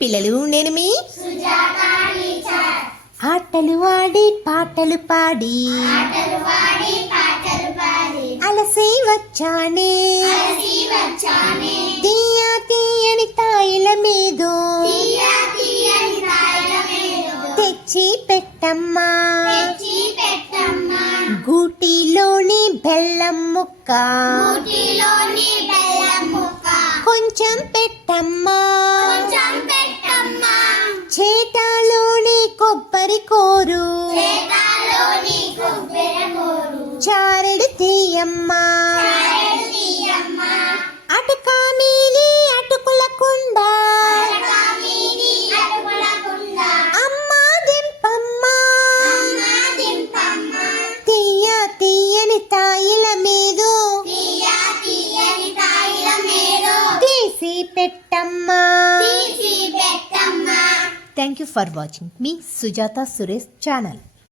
పిల్లలు, నేను మీ ఆటలు ఆడి పాటలు పాడి అలసి వచ్చానే తీయ తీయని తాయిల మీదో తెచ్చి పెట్టమ్మా గూటిలోని బెల్లం ముక్క కొంచెం పెట్టమ్మా చేటాలోని కొబ్బరి కోరు చారెడు తీయమ్మా అటుకా నీలి అటుకులకుండా అమ్మా దింపమ్మా తీయ తీయని తాయిల మీదో తీసి పెట్టమ్మా. Thank you for watching me Sujata Suresh channel.